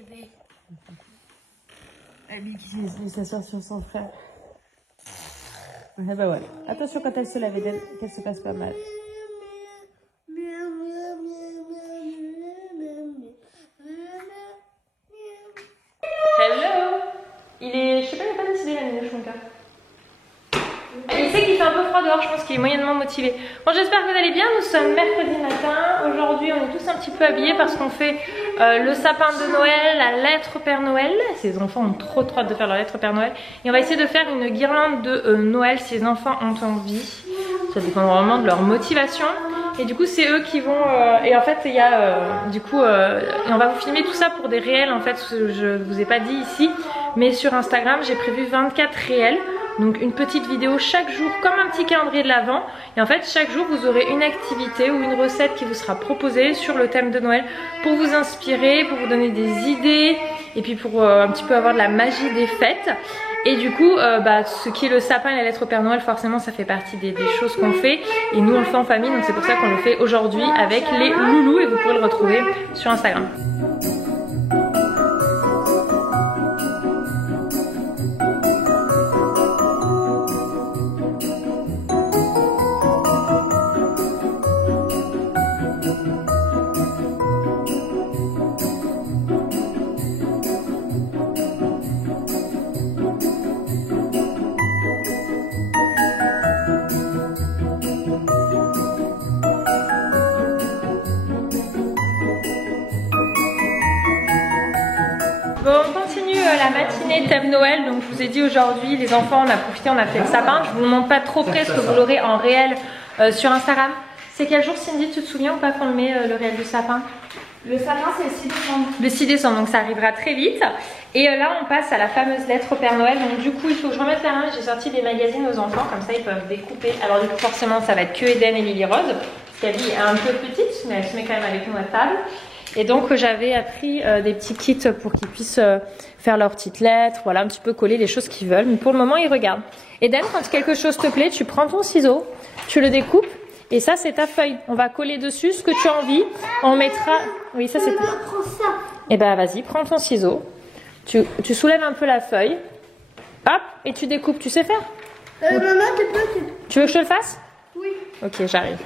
bébé. Abby qui veut s'asseoir sur son frère. Ah bah ouais. Attention quand elle se lève, Eden, qu'elle se passe pas mal. Hello. Il est... Je sais pas, il n'a pas décidé la nuit de mon cœur. Il sait qu'il fait un peu froid dehors, je pense qu'il est moyennement motivé. Bon, j'espère que vous allez bien, nous sommes mercredi matin. Aujourd'hui, on est tous un petit peu habillés parce qu'on fait le sapin de Noël, la lettre Père Noël. Ces enfants ont trop hâte de faire leur lettre Père Noël. Et on va essayer de faire une guirlande de Noël si les enfants ont envie. Ça dépend vraiment de leur motivation. Et du coup, c'est eux qui vont... et en fait, il y a... et on va vous filmer tout ça pour des réels, en fait, je vous ai pas dit ici. Mais sur Instagram, j'ai prévu 24 réels. Donc une petite vidéo chaque jour, comme un petit calendrier de l'Avent. Et en fait, chaque jour, vous aurez une activité ou une recette qui vous sera proposée sur le thème de Noël pour vous inspirer, pour vous donner des idées et puis pour un petit peu avoir de la magie des fêtes. Et du coup, ce qui est le sapin et la lettre au Père Noël, forcément, ça fait partie des choses qu'on fait. Et nous, on le fait en famille, donc c'est pour ça qu'on le fait aujourd'hui avec les loulous. Et vous pourrez le retrouver sur Instagram. Bon, on continue la matinée thème Noël. Donc je vous ai dit aujourd'hui, les enfants, on a profité, on a fait le sapin. Je vous montre pas trop près ce que vous l'aurez en réel sur Instagram. C'est quel jour, Cindy, tu te souviens ou pas qu'on le met le réel du sapin? Le sapin, c'est le 6 décembre. Le 6 décembre, donc ça arrivera très vite. Et là, on passe à la fameuse lettre au Père Noël. Donc du coup, il faut que je remette la main. J'ai sorti des magazines aux enfants, comme ça ils peuvent découper. Alors du coup, forcément, ça va être que Eden et Lily Rose. Qu'Abby est un peu petite, mais elle se met quand même avec nous à table. Et donc j'avais appris des petits kits pour qu'ils puissent faire leurs petites lettres, voilà, un petit peu coller les choses qu'ils veulent. Mais pour le moment, ils regardent. Eden, quand quelque chose te plaît, tu prends ton ciseau, tu le découpes. Et ça, c'est ta feuille. On va coller dessus ce que tu as envie. On mettra... Oui, ça c'est... Eh ben vas-y, prends ton ciseau. Tu soulèves un peu la feuille. Hop, et tu découpes. Tu sais faire? Maman, tu veux que je te le fasse? Oui. Ok, j'arrive.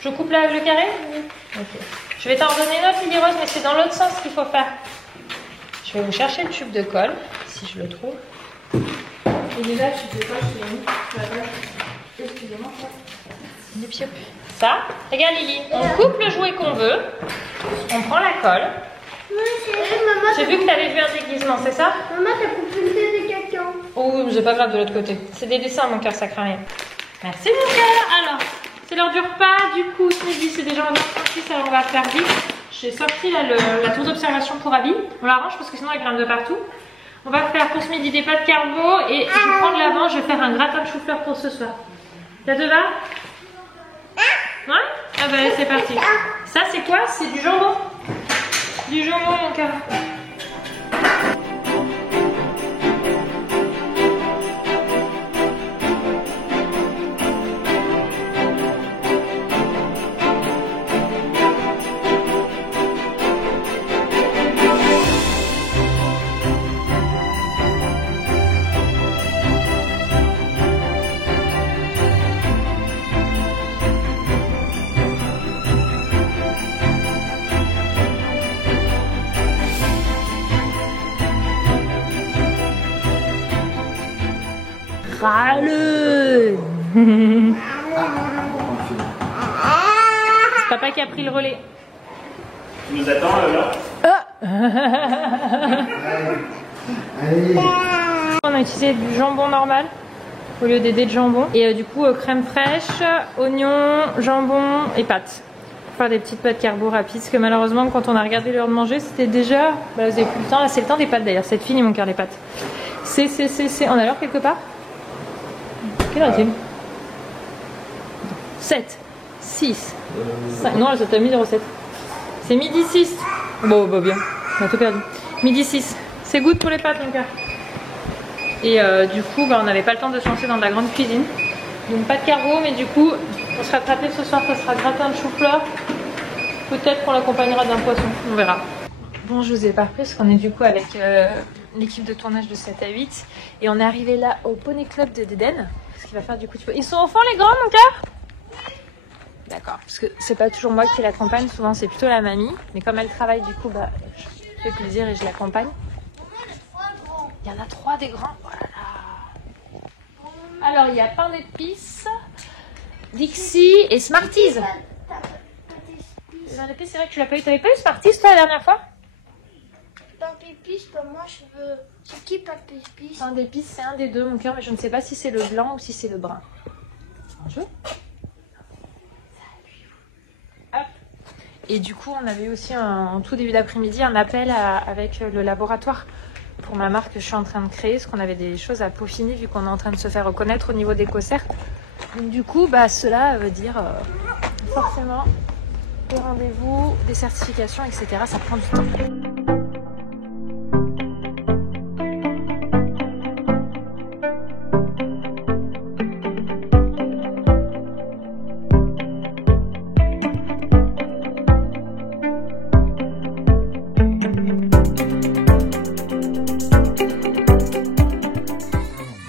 Je coupe là le carré? Oui. Ok. Je vais t'en redonner une autre, Lily Rose, mais c'est dans l'autre sens qu'il faut faire. Je vais vous chercher le tube de colle, si je le trouve. Et déjà, tu sais pas, je l'ai mis sur la table. Excusez-moi. Du piop. Ça, regarde Lily, on coupe le jouet qu'on veut, on prend la colle. J'ai vu que tu avais vu un déguisement, c'est ça? Maman, t'as coupé le thé de quelqu'un. Oh, c'est pas grave de l'autre côté. C'est des dessins, mon cœur, ça craint rien. Merci, mon cœur. Alors, c'est l'heure du repas. Du coup, ce midi, c'est déjà 1h36, alors on va faire vite. J'ai sorti là, la tour d'observation pour Abby. On l'arrange parce que sinon elle grimpe de partout. On va faire pour ce midi des pâtes carbo et je prends de l'avant, je vais faire un gratin de chou-fleur pour ce soir. Ça te va? Ouais? Ah bah c'est parti. Ça c'est quoi? C'est du jambon. Du jambon, mon cœur. Râle. C'est papa qui a pris le relais. Tu nous attends là? On a utilisé du jambon normal au lieu des dés de jambon. Et du coup crème fraîche, oignons, jambon et pâtes. Pour faire des petites pâtes carbo rapides. Parce que malheureusement quand on a regardé l'heure de manger, c'était déjà... vous avez plus le temps. Là c'est le temps des pâtes d'ailleurs. C'est fini mon cœur les pâtes. On a l'heure quelque part? Quelle heure est-il? 7, 6, 5. Non, ça t'a mis 07. C'est midi 6. Bon, bah bien. On a tout perdu. Midi 6. C'est good pour les pâtes, mon cœur. Et du coup, on n'avait pas le temps de se lancer dans de la grande cuisine. Donc, pas de carbo, mais du coup, on se rattraper ce soir. Ça sera gratin de chou-fleur. Peut-être qu'on l'accompagnera d'un poisson. On verra. Bon, je vous ai pas repris parce qu'on est du coup avec l'équipe de tournage de 7 à 8 et on est arrivé là au Poney Club de Deden. Ce qui va faire du coup, ils sont enfants les grands, mon cœur? D'accord, parce que c'est pas toujours moi qui l'accompagne, souvent c'est plutôt la mamie. Mais comme elle travaille, du coup, bah, je fais plaisir et je l'accompagne. Il y en a 3 des grands. Oh là là. Alors, il y a pain d'épices, Dixie et Smarties. Pain d'épices, c'est vrai que tu l'as pas eu. T'avais pas eu Smarties toi la dernière fois? Pain d'épices, moi je veux. C'est qui pain d'épices? Pain d'épices, c'est un des deux, mon cœur, mais je ne sais pas si c'est le blanc ou si c'est le brun. Bonjour. Hop. Et du coup, on avait aussi en tout début d'après-midi un appel avec le laboratoire pour ma marque que je suis en train de créer, parce qu'on avait des choses à peaufiner vu qu'on est en train de se faire reconnaître au niveau des concerts. Donc du coup, bah, cela veut dire forcément des rendez-vous, des certifications, etc. Ça prend du temps.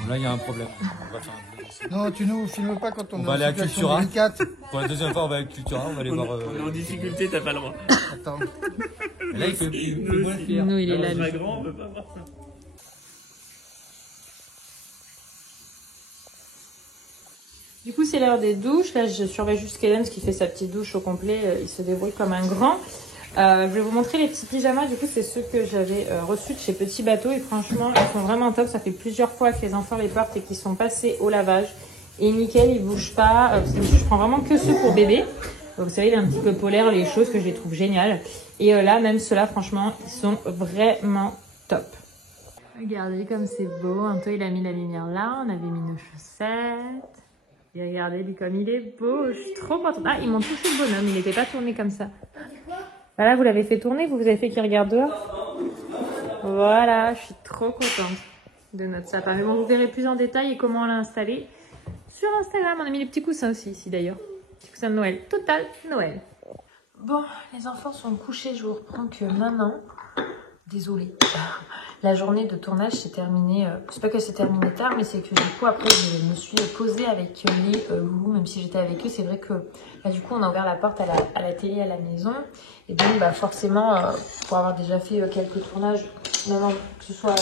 Là, il y a un problème. On va faire un... Non, tu nous filmes pas quand on va aller à Cultura. Délicate. Pour la deuxième fois, on va avec Cultura, on va aller voir. On est en difficulté, t'as pas le droit. Attends. Et là, il fait moins fier. Nous, il est là. On lui. est grand, on peut pas voir ça. Du coup, c'est l'heure des douches. Là, je surveille juste Kellen qui fait sa petite douche au complet. Il se débrouille comme un grand. Je vais vous montrer les petits pyjamas. Du coup, c'est ceux que j'avais reçus de chez Petit Bateau. Et franchement, ils sont vraiment top. Ça fait plusieurs fois que les enfants les portent et qu'ils sont passés au lavage. Et nickel, ils bougent pas. Parce que je prends vraiment que ceux pour bébé. Vous savez, il est un petit peu polaire, les choses que je les trouve géniales. Et là, même ceux-là, franchement, ils sont vraiment top. Regardez comme c'est beau. Anto, il a mis la lumière là. On avait mis nos chaussettes. Et regardez, lui, comme il est beau. Je suis trop contente. Ah, ils m'ont touché le bonhomme. Il n'était pas tourné comme ça. Voilà, vous l'avez fait tourner. Vous avez fait qu'il regarde dehors. Voilà, je suis trop contente de notre sapin. Mais bon, vous verrez plus en détail et comment on l'a installé sur Instagram. On a mis les petits coussins aussi ici d'ailleurs. Petits coussins de Noël. Total Noël. Bon, les enfants sont couchés. Je vous reprends que maintenant. Désolée. La journée de tournage s'est terminée. C'est pas qu'elle s'est terminée tard, mais c'est que du coup après je me suis posée avec les loulous, même si j'étais avec eux. C'est vrai que là du coup on a ouvert la porte à la télé à la maison. Et donc bah, forcément, pour avoir déjà fait quelques tournages, même que ce soit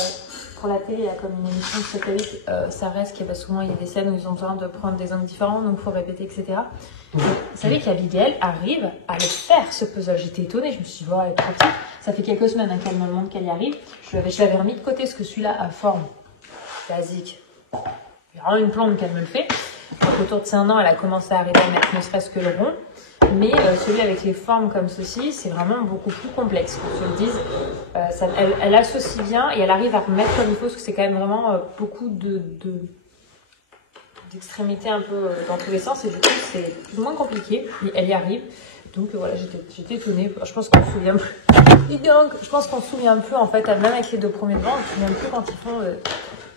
pour la télé, là, comme une émission de 7 à 8, ça reste qu'il y a souvent il y a des scènes où ils ont besoin de prendre des angles différents, donc il faut répéter, etc. Vous savez qu'Abigail arrive à le faire ce puzzle. J'étais étonnée, je me suis dit, oh, elle est pratique. Ça fait quelques semaines qu'elle me demande qu'elle y arrive. Je l'avais remis de côté parce que celui-là a forme basique. Il y a vraiment une plante qu'elle me le fait. Donc autour de ses 1 an, elle a commencé à arriver à mettre ne serait-ce que le rond. Mais celui avec les formes comme ceci, c'est vraiment beaucoup plus complexe, qu'on se le dise. Elle associe bien et elle arrive à remettre comme il faut, parce que c'est quand même vraiment beaucoup d'extrémités un peu dans tous les sens. Et du coup, c'est plus ou moins compliqué, mais elle y arrive. Donc voilà, j'étais étonnée. Je pense qu'on se souvient plus. Je pense qu'on se souvient plus, en fait, même avec les 2 premiers devants, on se souvient plus quand ils font...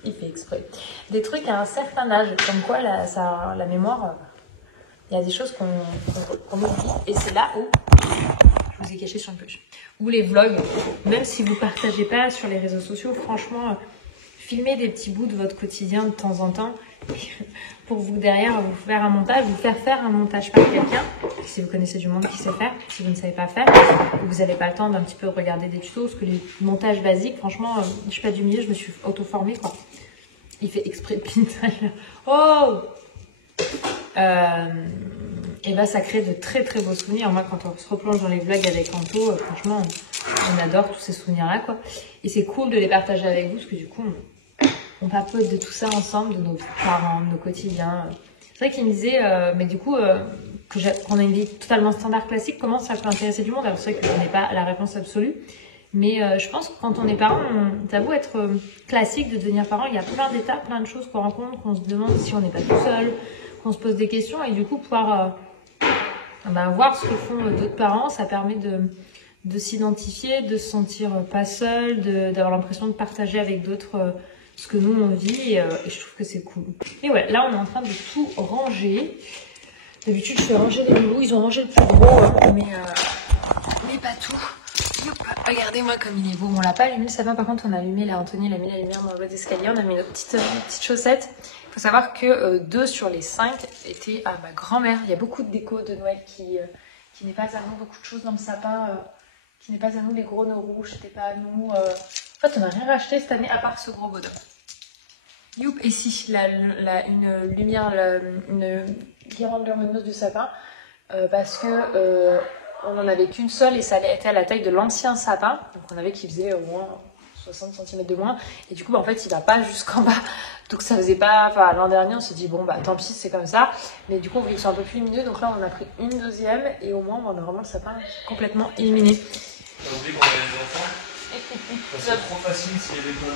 il fait exprès. Des trucs à un certain âge, comme quoi la mémoire... Il y a des choses qu'on oublie et c'est là où je vous ai caché sur une page. Ou les vlogs, même si vous ne partagez pas sur les réseaux sociaux, franchement, filmez des petits bouts de votre quotidien de temps en temps pour vous derrière vous faire un montage, vous faire un montage par quelqu'un, si vous connaissez du monde qui sait faire, si vous ne savez pas faire, ou vous n'avez pas le temps d'un petit peu regarder des tutos, parce que les montages basiques, franchement, je suis pas du milieu, je me suis auto-formée quoi. Il fait exprès de pinter. Oh! Et bah ça crée de très très beaux souvenirs. Moi quand on se replonge dans les vlogs avec Anto, franchement on adore tous ces souvenirs là quoi. Et c'est cool de les partager avec vous parce que du coup on papote de tout ça ensemble, de nos parents, de nos quotidiens. C'est vrai qu'il me disait mais du coup qu'on a une vie totalement standard classique, comment ça peut intéresser du monde? Alors c'est vrai que je n'ai pas la réponse absolue, mais je pense que quand on est parent, ça vaut être classique de devenir parent. Il y a plein d'étapes, plein de choses qu'on rencontre, qu'on se demande si on n'est pas tout seul, qu'on se pose des questions et du coup pouvoir voir ce que font d'autres parents, ça permet de s'identifier, de se sentir pas seul, d'avoir l'impression de partager avec d'autres ce que nous on vit et je trouve que c'est cool. Et ouais, là on est en train de tout ranger. D'habitude je fais ranger les loulous, ils ont rangé le plus gros, mais pas tout. Regardez-moi comme il est beau. On l'a pas allumé le sapin, par contre on a allumé, là Anthony il a mis la lumière dans le bas d'escalier, on a mis nos petites chaussettes. Il faut savoir que 2 sur les 5 étaient à ma grand-mère. Il y a beaucoup de déco de Noël qui n'est pas à nous, beaucoup de choses dans le sapin qui n'est pas à nous, les gros nœuds rouges c'était pas à nous. En fait on n'a rien racheté cette année à part ce gros bonhomme. Youp, et si, une lumière, une guirlande lumineuse du sapin, parce que on n'en avait qu'une seule et ça était à la taille de l'ancien sapin, donc on avait qui faisait au moins 60 cm de moins, et du coup bah, en fait il va pas jusqu'en bas, donc ça faisait pas, enfin l'an dernier on s'est dit bon bah tant pis c'est comme ça, mais du coup on voulait que ce soit un peu plus lumineux, donc là on en a pris une deuxième, et au moins on a vraiment le sapin complètement illuminé. T'as oublié qu'on avait des enfants? Ça serait trop facile s'il y avait pas dans...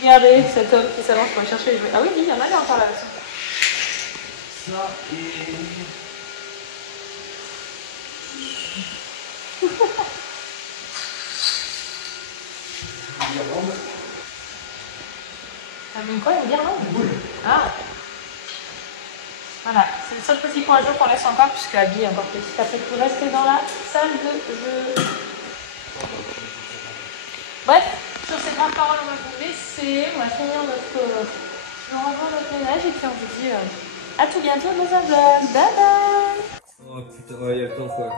Regardez cet homme qui s'avance pour aller chercher les jouets. Ah oui, il y en a encore là. Ça et... T'as mis quoi, une guirlande? Ah. Voilà, c'est le seul petit point à jour qu'on laisse encore, puisque Abby est encore petite. Après, tout rester dans la salle de jeu. Bref, sur ces grandes paroles, on va vous laisser. On va finir notre ménage et puis on vous dit à tout bientôt dans un vlog. Bye bye! Oh putain, ouais, il y a le temps quoi.